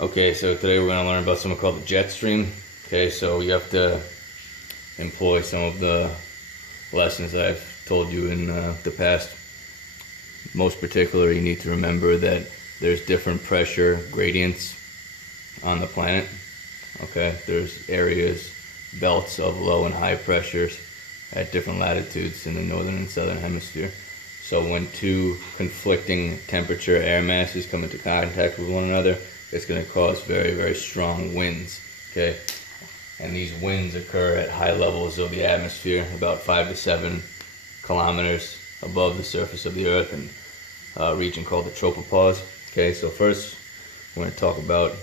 Okay, so today we're going to learn about something called the jet stream. Okay, so you have to employ some of the lessons that I've told you in the past. Most particular, you need to remember that there's different pressure gradients on the planet. Okay, there's areas, belts of low and high pressures at different latitudes in the northern and southern hemisphere. So when two conflicting temperature air masses come into contact with one another, it's going to cause very, very strong winds. Okay, and these winds occur at high levels of the atmosphere, about 5 to 7 kilometers above the surface of the Earth, in a region called the tropopause. Okay, so first we're going to talk about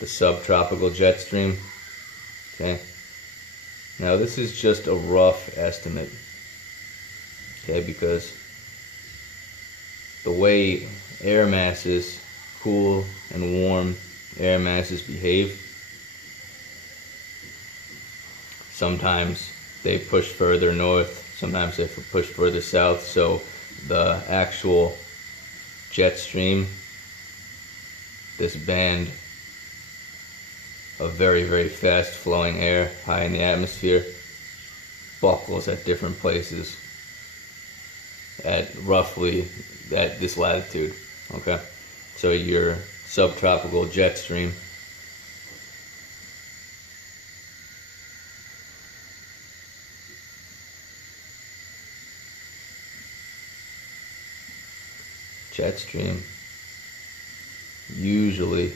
the subtropical jet stream. Okay, now this is just a rough estimate. Okay, because the way air masses, cool and warm air masses behave, sometimes they push further north, sometimes they push further south, so the actual jet stream, this band of very, very fast flowing air high in the atmosphere, buckles at different places at roughly at this latitude. Okay, so your subtropical jet stream usually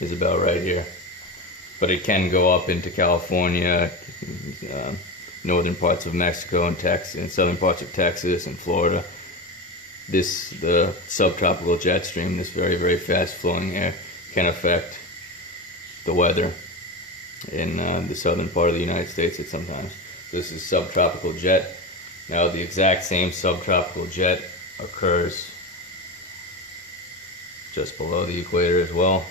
is about right here, but it can go up into California, northern parts of Mexico and Texas, and southern parts of Texas and Florida. The subtropical jet stream, this very, very fast flowing air, can affect the weather in the southern part of the United States at sometimes. This is subtropical jet. Now the exact same subtropical jet occurs just below the equator as well.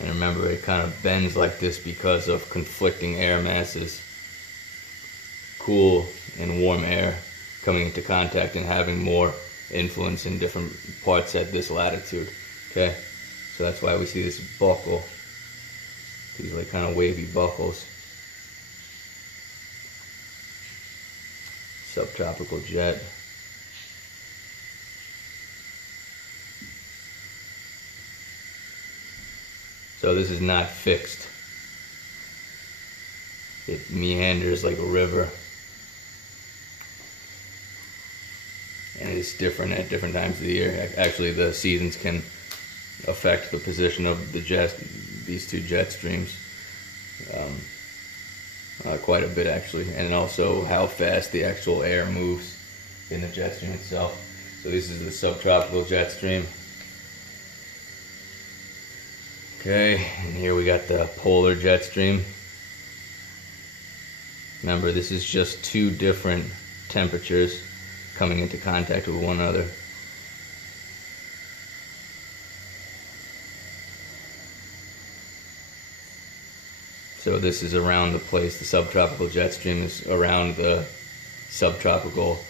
And remember, it kind of bends like this because of conflicting air masses, cool and warm air coming into contact and having more influence in different parts at this latitude. Okay, so that's why we see this buckle, these like kind of wavy buckles. Subtropical jet. So this is not fixed. It meanders like a river. And it's different at different times of the year. Actually, the seasons can affect the position of these two jet streams quite a bit, actually. And also how fast the actual air moves in the jet stream itself. So this is the subtropical jet stream. Okay, and here we got the polar jet stream. Remember, this is just two different temperatures coming into contact with one another. So this is around the place, the subtropical jet stream is around the subtropical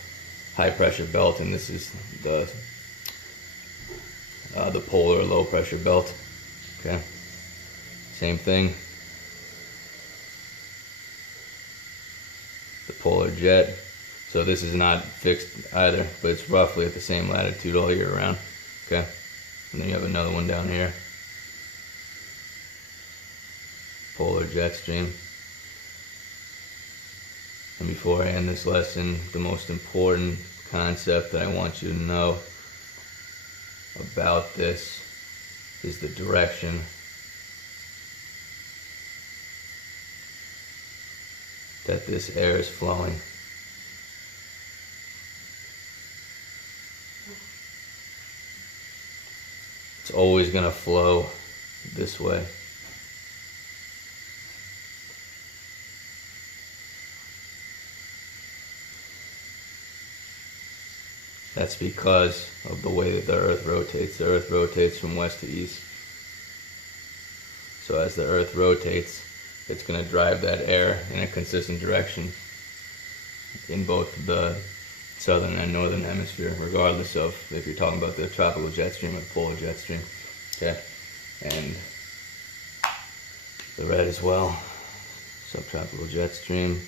high pressure belt, and this is the polar low pressure belt. Okay, same thing. The polar jet. So this is not fixed either, but it's roughly at the same latitude all year round. Okay, and then you have another one down here. Polar jet stream. And before I end this lesson, the most important concept that I want you to know about this is the direction that this air is flowing. It's always going to flow this way. That's because of the way that the Earth rotates. The Earth rotates from west to east. So as the Earth rotates, it's going to drive that air in a consistent direction in both the southern and northern hemisphere, regardless of if you're talking about the tropical jet stream or the polar jet stream. Okay, and the red as well, subtropical jet stream.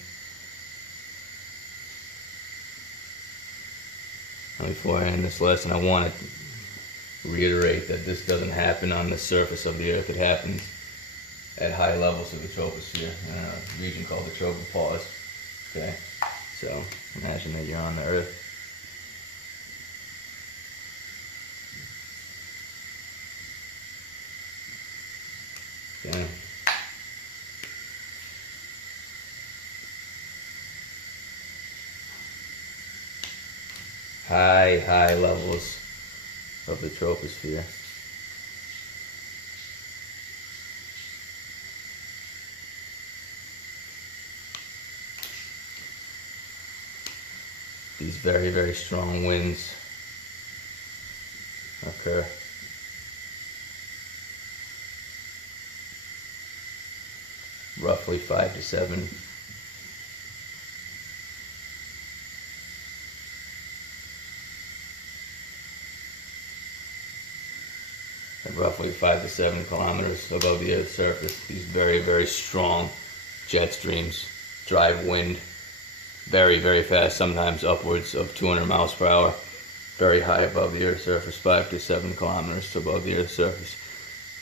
Now before I end this lesson, I want to reiterate that this doesn't happen on the surface of the Earth. It happens at high levels of the troposphere in a region called the tropopause. Okay, so imagine that you're on the Earth. Okay. High levels of the troposphere. These very strong winds occur. Roughly 5 to 7 at roughly 5 to 7 kilometers above the Earth's surface. These very strong jet streams drive wind very fast, sometimes upwards of 200 miles per hour, very high above the Earth's surface, 5 to 7 kilometers above the Earth's surface.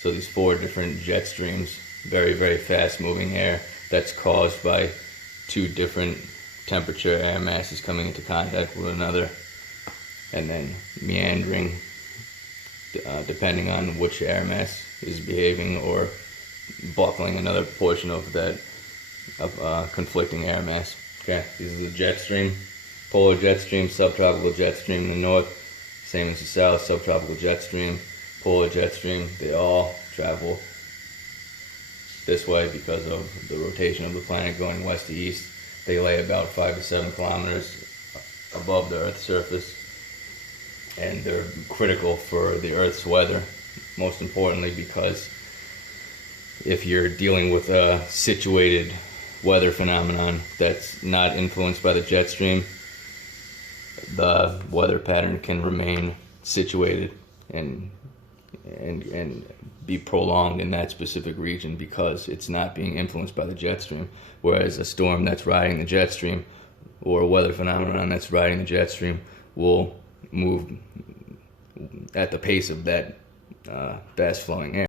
So these 4 different jet streams, very fast moving air that's caused by 2 different temperature air masses coming into contact with another and then meandering depending on which air mass is behaving or buckling another portion of that conflicting air mass. Okay, this is the jet stream, polar jet stream, subtropical jet stream in the north, same as the south, subtropical jet stream, polar jet stream. They all travel this way because of the rotation of the planet going west to east. They lay about 5 to 7 kilometers above the Earth's surface, and they're critical for the Earth's weather, most importantly because if you're dealing with a situated weather phenomenon that's not influenced by the jet stream, the weather pattern can remain situated and be prolonged in that specific region because it's not being influenced by the jet stream. Whereas a storm that's riding the jet stream or a weather phenomenon that's riding the jet stream will move at the pace of that fast flowing air.